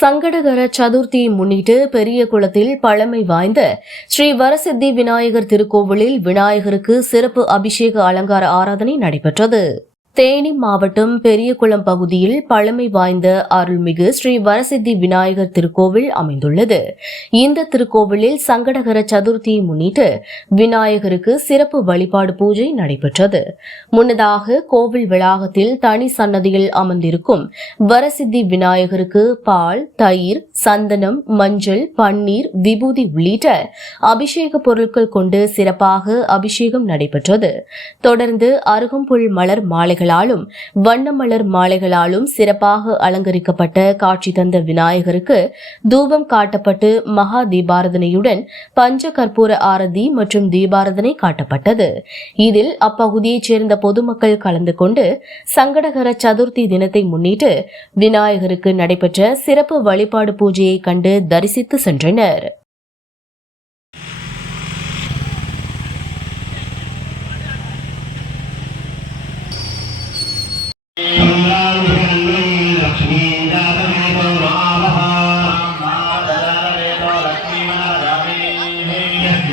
சங்கடகர சதுர்த்தியை முன்னிட்டு பெரிய குளத்தில் பழமை வாய்ந்த ஸ்ரீ வரசித்தி விநாயகர் திருக்கோவிலில் விநாயகருக்கு சிறப்பு அபிஷேக அலங்கார ஆராதனை நடைபெற்றது. தேனி மாவட்டம் பெரியகுளம் பகுதியில் பழமை வாய்ந்த அருள்மிகு ஸ்ரீ வரசித்தி விநாயகர் திருக்கோவில் அமைந்துள்ளது. இந்த திருக்கோவிலில் சங்கடகர சதுர்த்தியை முன்னிட்டு விநாயகருக்கு சிறப்பு வழிபாடு பூஜை நடைபெற்றது. முன்னதாக கோவில் வளாகத்தில் தனி சன்னதியில் அமர்ந்திருக்கும் வரசித்தி விநாயகருக்கு பால் தயிர் சந்தனம் மஞ்சள் பன்னீர் விபூதி உள்ளிட்ட அபிஷேக பொருட்கள் கொண்டு சிறப்பாக அபிஷேகம் நடைபெற்றது. தொடர்ந்து அருகம்புல் மலர் மாலைகள் மாலைகளாலும் வண்ணமலர் மாலைகளாலும் சிறப்பாக அலங்கரிக்கப்பட்ட காட்சி தந்த விநாயகருக்கு தூபம் காட்டப்பட்டு மகா தீபாரதனையுடன் பஞ்ச கற்பூர ஆரதி மற்றும் தீபாரதனை காட்டப்பட்டது. இதில் அப்பகுதியைச் சேர்ந்த பொதுமக்கள் கலந்து கொண்டு சங்கடகர சதுர்த்தி தினத்தை முன்னிட்டு விநாயகருக்கு நடைபெற்ற சிறப்பு வழிபாடு பூஜையை கண்டு தரிசித்து சென்றனர்.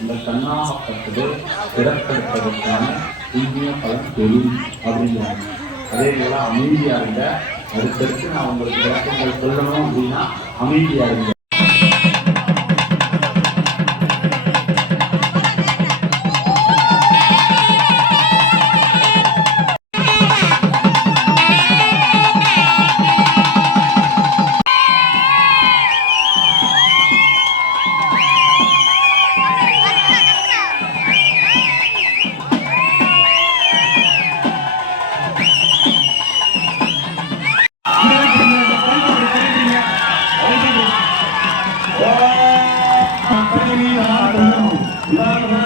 இந்த கண்ணாமப்பட்டது பிறப்பெடுப்பதற்கான புண்ணிய பலன் தெரியும் அப்படிங்கிறாங்க. அதே போல அமைதியா இருந்த அடுத்தடுத்து நான் உங்களுக்கு விளக்கங்கள் சொல்லணும் அப்படின்னா அமைதியா இருங்க. Obrigado, obrigado.